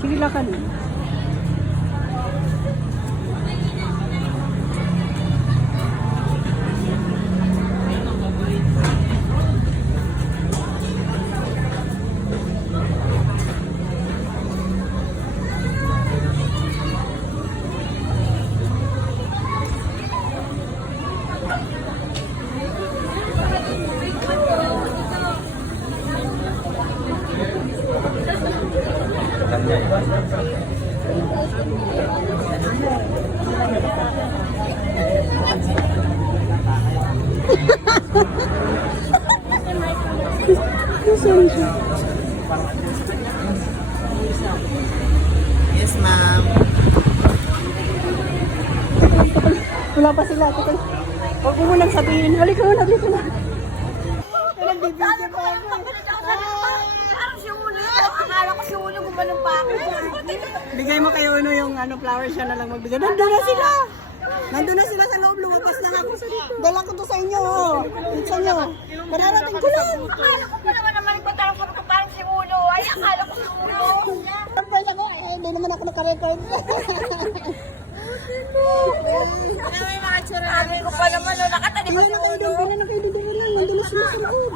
Sige, lakad. Yes, ma'am. Wala pa sila. Huwag mo munang sabihin. Halika na, halika na. Nagbibigyan pa ako. Parang si Uno. Akala ko si Uno gumanong pa ako. Bigay mo kay Uno yung flower siya na lang magbigay. Nandun na sila! Nandun na sila sa loob. Lumabas lang ako sa dito. Dala ko to sa inyo. Sa inyo. Kararating ko lang. Akala ko pa naman nagpatawag ko parang si Uno. Ay, akala ko si Uno. Surprise ako. Ay, hindi naman ako nakarecord. Ano may mga tsura? Sabi ko pa naman, nakatanim pa si Uno. Bila na kayo dito lang. Nandun na sila sa loob.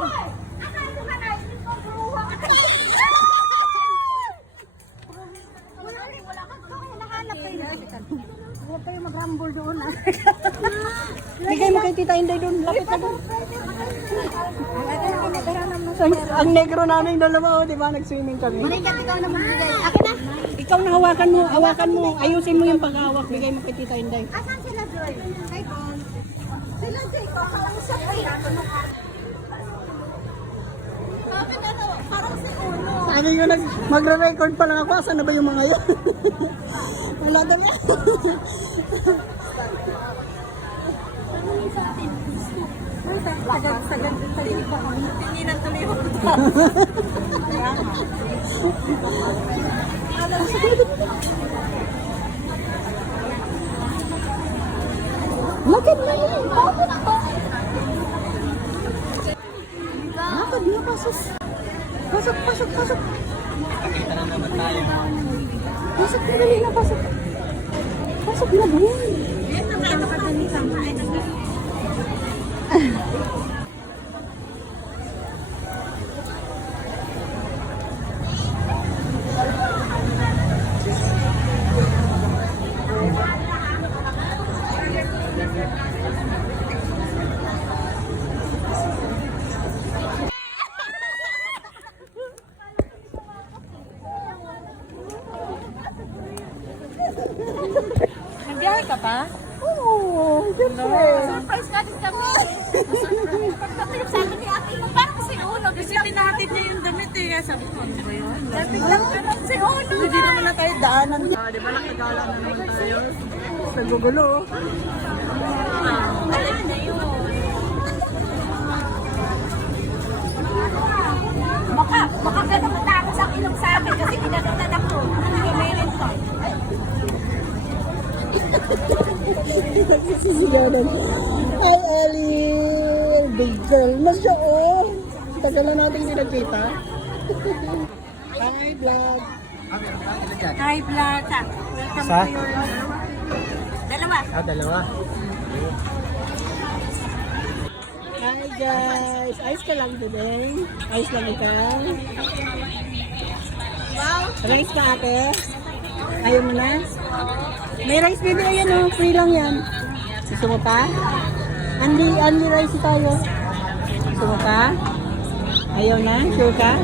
Huwag kayo mag-rumble doon ah. Bigay mo kay Tita Inday doon. Lapit ka doon. Ang negro naming dalawa, di ba? Nag-swimming kami. Marikat, ikaw na magbigay. Akin na. Ikaw na hawakan mo. Ayusin mo yung paghawak. Bigay mo kay Tita Inday. Asan sila, Joy? Kay Bon. Sila, Joy. Parang siya kaya. Bakit ano? Parang si Uno. Sabi ko magre-record pa lang ako. Asan na ba yung mga yun? Wala dami. Sagad pa ko. Hindi na tuloy ako. Lakad na yun. Lakad na, pasok. Pasok. Nakita na naman tayo. Pasok na, dali na, pasok. Pasok na ba yan? Nagbiyahe ka pa? Oo, siyempre. Surprise ka din kami. Pagkatulog sa akin ni ate mo, parang si Uno. Kasi tinatid niya yung damit eh. Sabi ko, ano ba yun? Biglang ganun si Uno. Hindi naman na tayo daanan. Di ba nakagala na naman tayo? Nagugulo. Alam na yun. Baka ganun matapos ang ilong sa akin kasi pinagatan ako. Gamitin ko. Nagsisiganan. Hi, Ellie! Big girl na siya, oh! Tagal na natin hindi nagkita. Hi, vlog! Hi, vlog. Welcome Sa? to your... Dalawa. Dalawa. Hi, guys! Ayos ka lang today? Ayos lang ikaw? Wow. Rice ka, ate? Ayaw mo na? May rice, baby. Ayan, oh. Free lang yan. Gusto mo pa? Only rice tayo. Gusto mo pa? Ayaw na? Sure ka?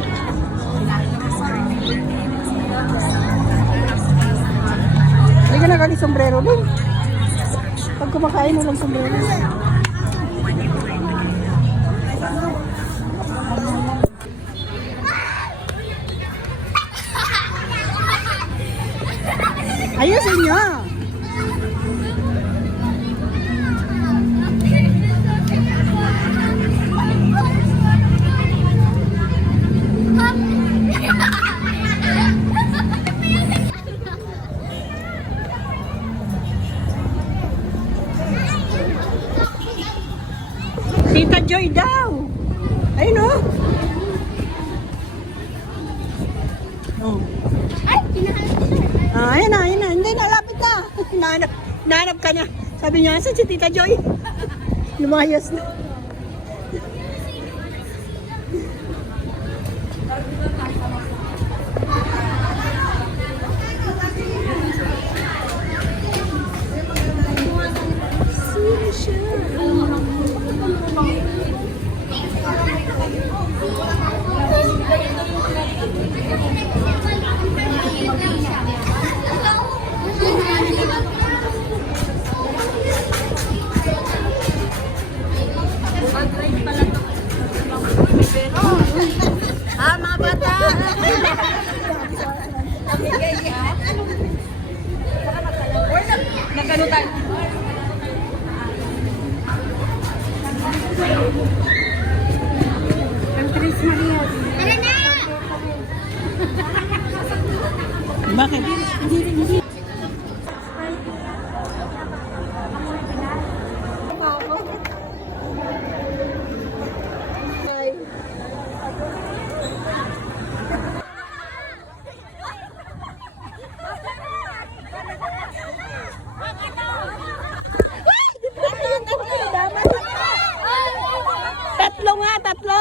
Hindi ka na kali sombrero din. Pag kumakain mo lang sombrero. Ayusin nyo! Tita Joy daw! Ayun o! Oh. Ay! Ah, ayan na, ayan na. Hindi, nalapit na. Nahanap ka niya. Sabi niya, saan si Tita Joy? Lumayas na. Mga bata! Nagano tayo? Tara na! Bakit? Tatlo nga, tatlo.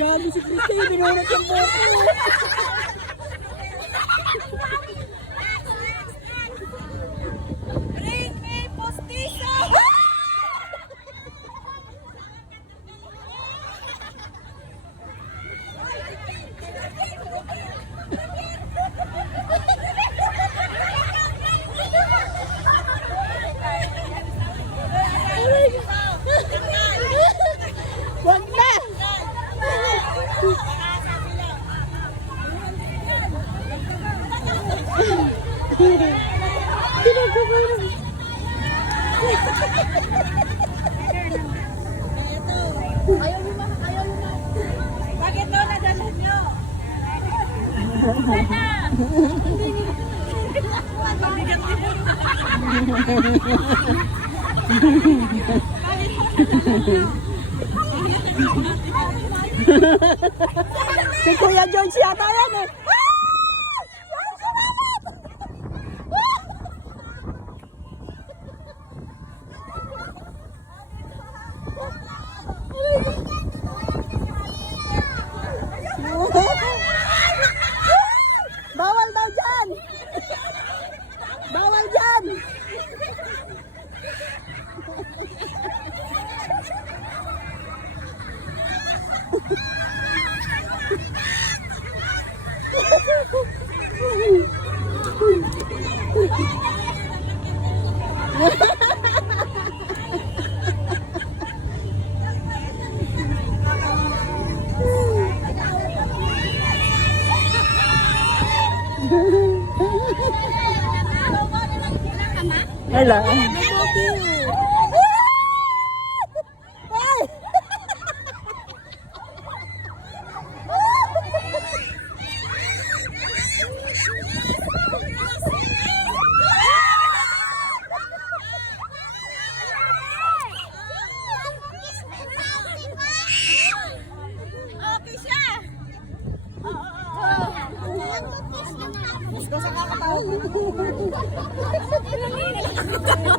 Gabi si Krista, binunod yung buko. Bring me postizo! Wag na! Bakit daw nadalhan nyo? Si Kuya George yata yan eh. Bawal daw dyan! Bawal dyan! Wala. Okay siya!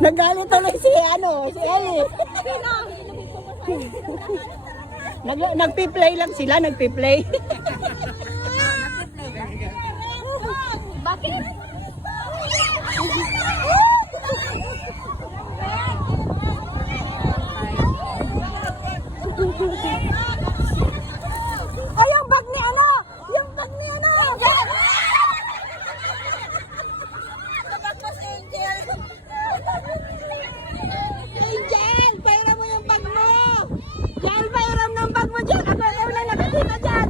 Nagalit tuloy si Ellie. Nagpi-play lang sila, nagpi-play. Bakit? Ay, yung bag ni ano! Yung bag ni ano! Angel, pairam mo yung bag mo! Yan, pairam ng bag mo dyan! Ako lang nakikita dyan!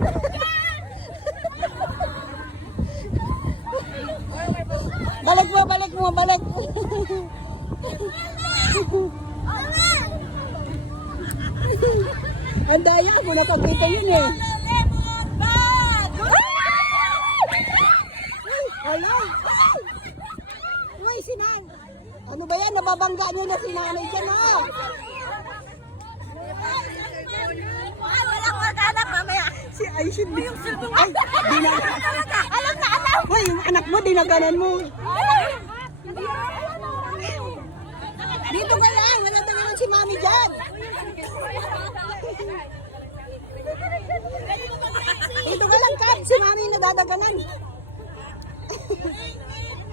Balik mo, balik! Ang daya ako, nakakita yun eh. Lemon bag! Hello! Uy, sinabi! mababangga niyo na si nanay dyan, ha? Ay, walang mag-anak mamaya. Si Aishin. Yung cellphone. Ay, Alam na, alam. Hoy, yung anak mo, dinaganan mo. Dito ka lang, wala naman si mami dyan. Dito ka lang, Kap, si mami nadadaganan.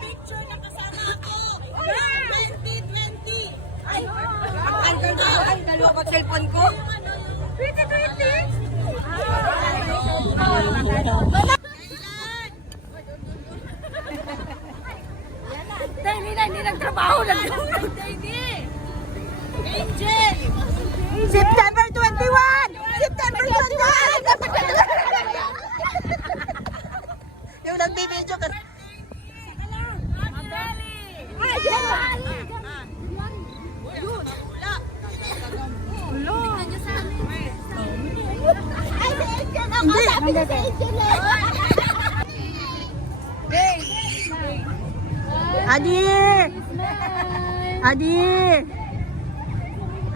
Picture na kasama ako. 2020. Ay, Ang dalawa ko cellphone ko. 2020? Hindi nagtrabaho. Angel! September 21! September 21! Yung nagbibidyo ka. Adi! Adi!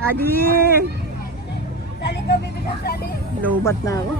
Adi! Sali ko, bibigyan sali. Lobat na ako.